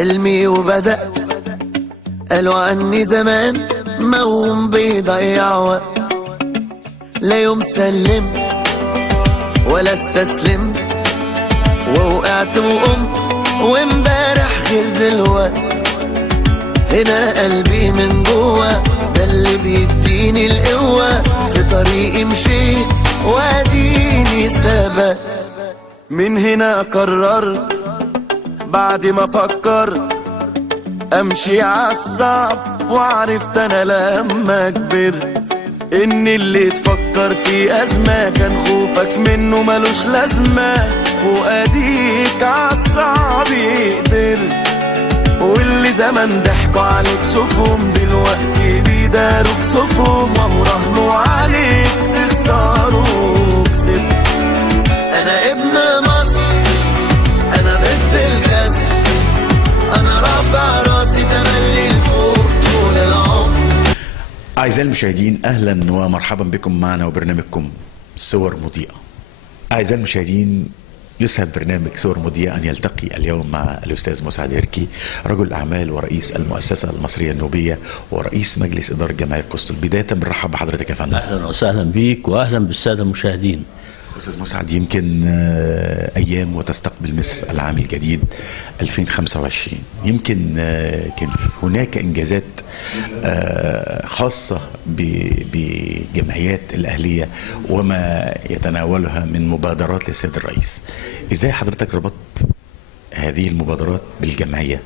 حلمي وبدأت قالوا عني زمان موهوم بيضيع وقت، لا يوم سلمت ولا استسلمت، ووقعت وقمت وامبارح غير دلوقت. هنا قلبي من جوا ده اللي بيديني القوة، في طريقي مشيت واديني ثبت. من هنا قررت بعد ما فكرت امشي عالصعب، وعرفت انا لما كبرت ان اللي تفكر في ازمة كان خوفك منه ملوش لازمة، واديك عالصعب قدرت. واللي زمان ضحكوا عليك شوفهم دلوقتي بيداروك صفهم، وراهنوا عليك تخسروا كسبت. انا ابن مصر، انا ضد الكسر، انا رافع راسي تملي لفوق طول العمر. أعزائي المشاهدين، أهلا ومرحبا بكم معنا وبرنامجكم صور مضيئة. أعزائي المشاهدين، يسعد برنامج صور مضيئة أن يلتقي اليوم مع الأستاذ مسعد هركي، رجل أعمال ورئيس المؤسسة المصرية النوبية ورئيس مجلس إدارة جمعية قسطل. بداية بنرحب بحضرتك يا فندم. أهلا وسهلا بيك وأهلا بالسادة المشاهدين. أستاذ مسعد، يمكن أيام وتستقبل مصر العام الجديد 2025، يمكن كان هناك إنجازات خاصة بجمعيات الأهلية وما يتناولها من مبادرات للسيد الرئيس. إزاي حضرتك ربطت هذه المبادرات بالجمعية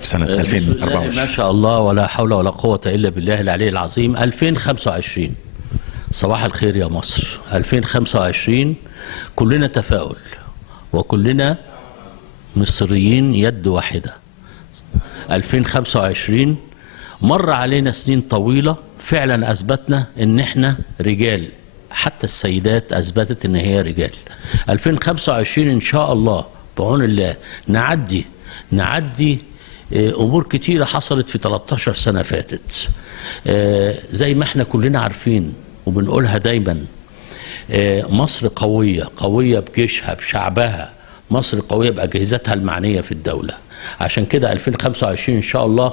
في سنة 2024؟ ما شاء الله، ولا حول ولا قوة إلا بالله العلي العظيم. 2025 صباح الخير يا مصر. 2025 كلنا تفاؤل وكلنا مصريين يد واحدة. 2025 مر علينا سنين طويلة، فعلا أثبتنا إن إحنا رجال، حتى السيدات أثبتت إن هي رجال. 2025 إن شاء الله بعون الله نعدي أمور كتيرة حصلت في 13 سنة فاتت. زي ما إحنا كلنا عارفين وبنقولها دايما، مصر قوية بجيشها بشعبها، مصر قوية بأجهزتها المعنية في الدولة. عشان كده 2025 إن شاء الله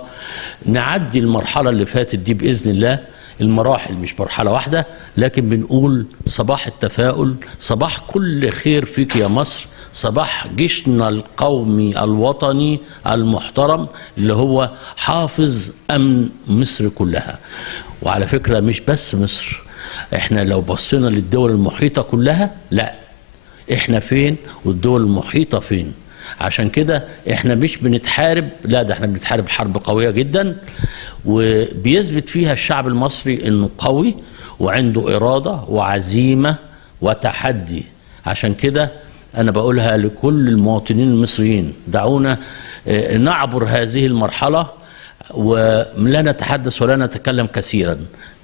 نعدي المرحلة اللي فاتت دي بإذن الله. المراحل مش مرحلة واحدة، لكن بنقول صباح التفاؤل، صباح كل خير فيك يا مصر، صباح جيشنا القومي الوطني المحترم اللي هو حافظ أمن مصر كلها. وعلى فكرة مش بس مصر، احنا لو بصينا للدول المحيطة كلها، لا احنا فين والدول المحيطة فين. عشان كده احنا مش بنتحارب، لا ده احنا بنتحارب حرب قوية جدا، وبيثبت فيها الشعب المصري انه قوي وعنده إرادة وعزيمة وتحدي. عشان كده انا بقولها لكل المواطنين المصريين، دعونا نعبر هذه المرحلة ولا نتحدث ولا نتكلم كثيرا.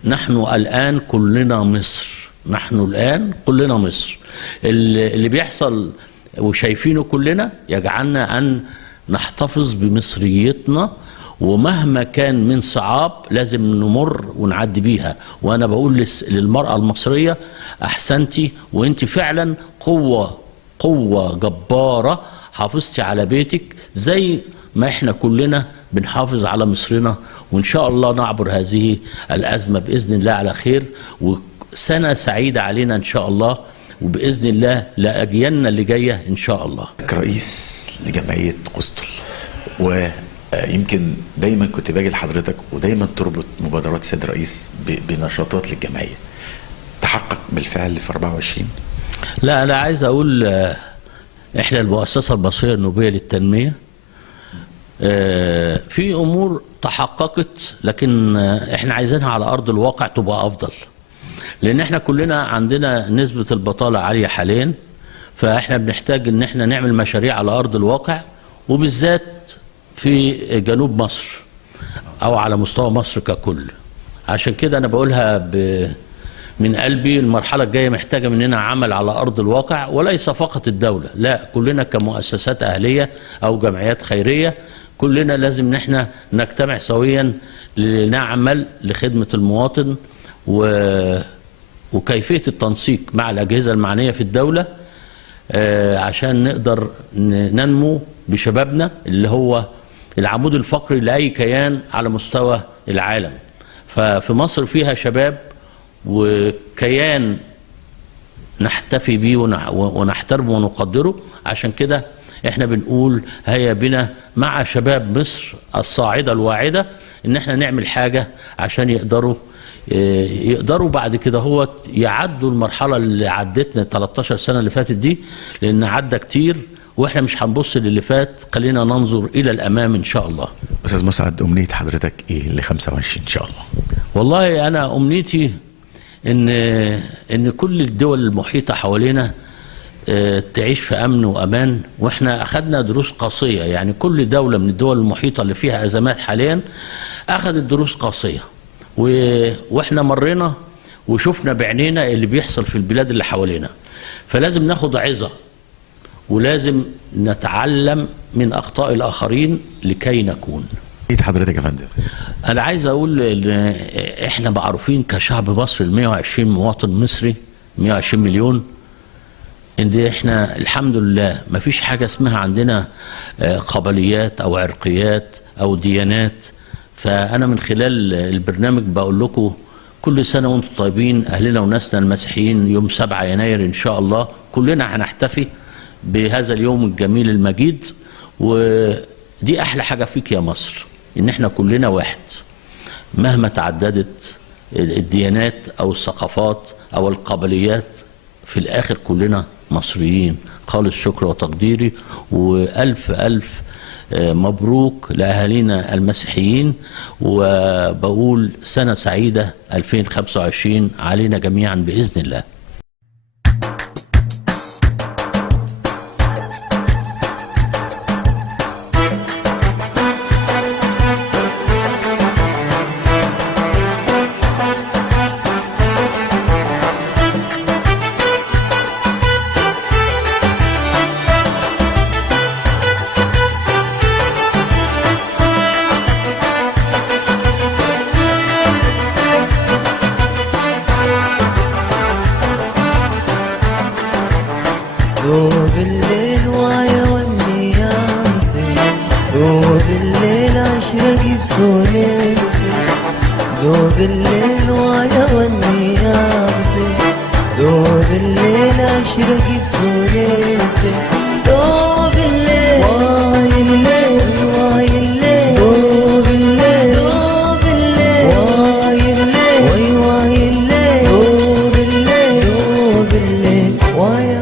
نحن الآن كلنا مصر، نحن الآن كلنا مصر. اللي بيحصل وشايفينه كلنا يجعلنا أن نحتفظ بمصريتنا، ومهما كان من صعاب لازم نمر ونعدي بيها. وأنا بقول للمرأة المصرية أحسنتي، وأنت فعلا قوة جبارة، حافظتي على بيتك زي ما احنا كلنا بنحافظ على مصرنا. وإن شاء الله نعبر هذه الأزمة بإذن الله على خير، وسنة سعيدة علينا إن شاء الله، وبإذن الله لأجيالنا اللي جاية إن شاء الله. رئيس لجمعية قسطل، ويمكن دايما كنت باجي لحضرتك ودايما تربط مبادرات السيد الرئيس بنشاطات للجمعية. تحقق بالفعل في 24؟ لا أنا عايز أقول إحنا المؤسسة المصرية النوبية للتنمية في أمور تحققت، لكن إحنا عايزينها على أرض الواقع تبقى أفضل، لأن إحنا كلنا عندنا نسبة البطالة عالية حاليا. فإحنا بنحتاج إن إحنا نعمل مشاريع على أرض الواقع، وبالذات في جنوب مصر أو على مستوى مصر ككل. عشان كده أنا بقولها من قلبي، المرحلة الجاية محتاجة مننا عمل على أرض الواقع، وليس فقط الدولة، لا كلنا كمؤسسات أهلية أو جمعيات خيرية، كلنا لازم نحن نجتمع سويا لنعمل لخدمة المواطن وكيفية التنسيق مع الأجهزة المعنية في الدولة عشان نقدر ننمو بشبابنا اللي هو العمود الفقري لأي كيان على مستوى العالم. ففي مصر فيها شباب وكيان نحتفي بيه ونحترمه ونقدره. عشان كده احنا بنقول هيا بنا مع شباب مصر الصاعدة الواعدة ان احنا نعمل حاجة عشان يقدروا بعد كده هو يعدوا المرحلة اللي عدتنا 13 سنة اللي فاتت دي، لان عدى كتير واحنا مش هنبص للي فات، خلينا ننظر الى الامام ان شاء الله. استاذ مسعد، امنية حضرتك ايه ل 25 ان شاء الله؟ والله انا امنيتي ان كل الدول المحيطة حوالينا تعيش في امن وامان، واحنا اخذنا دروس قاسية. يعني كل دولة من الدول المحيطة اللي فيها ازمات حاليا اخذت دروس قاسية، واحنا مرينا وشفنا بعينينا اللي بيحصل في البلاد اللي حوالينا. فلازم ناخد عظة ولازم نتعلم من اخطاء الاخرين لكي نكون. ايه حضرتك يا فندم؟ انا عايز اقول ان احنا معروفين كشعب مصر ال 120 مواطن مصري، 120 مليون، ان احنا الحمد لله ما فيش حاجة اسمها عندنا قبليات او عرقيات او ديانات. فانا من خلال البرنامج بقول لكم كل سنة وانتم طيبين، اهلنا وناسنا المسيحيين. يوم 7 يناير ان شاء الله كلنا هنحتفي بهذا اليوم الجميل المجيد. ودي احلى حاجة فيك يا مصر، ان احنا كلنا واحد مهما تعددت الديانات او الثقافات او القبليات، في الاخر كلنا مصريين. خالص شكر وتقديري والف الف مبروك لاهالينا المسيحيين، وبقول سنة سعيدة 2025 علينا جميعا باذن الله. بالليل ويا والنيام سي بالليل اشرقي بسوليسي بالليل ويا والنيام سي بالليل اشرقي بسوليسي بالليل واي الليل واي الليل بالليل بالليل واي الليل واي واي الليل بالليل بالليل ويا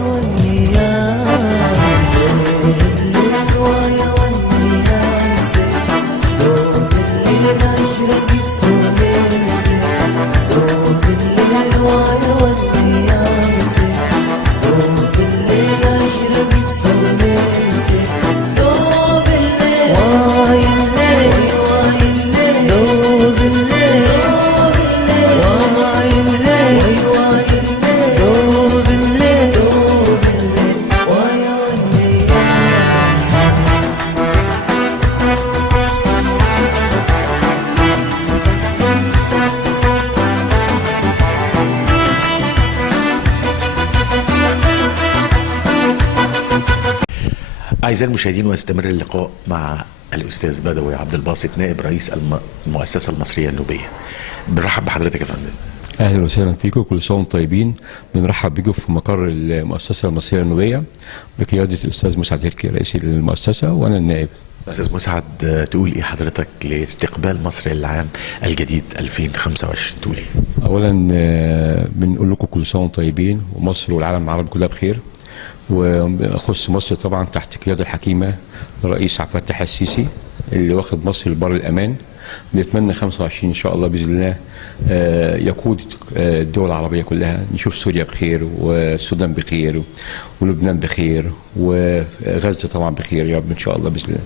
أعزائي المشاهدين، ويستمر اللقاء مع الأستاذ بدوي عبد الباسط نائب رئيس المؤسسة المصرية النوبية. بنرحب بحضرتك يا فندم. اهلا وسهلا فيكم، كل سنه وانتم طيبين. بنرحب بكم في مقر المؤسسه المصريه النوبيه بقياده الاستاذ مسعد هيركي رئيس المؤسسه وانا النائب. استاذ مسعد، تقول ايه حضرتك لاستقبال مصر العام الجديد 2025؟ تقول ايه؟ اولا بنقول لكم كل سنه وانتم طيبين، ومصر والعالم العربي كلها بخير. وأخص مصر طبعا تحت قيادة الحكيمة الرئيس عبد الفتاح السيسي اللي واخد مصر لبر الأمان. بنتمنى 25 إن شاء الله بإذن الله يقود الدول العربية كلها، نشوف سوريا بخير والسودان بخير ولبنان بخير وغزة طبعا بخير يا رب إن شاء الله بإذن الله.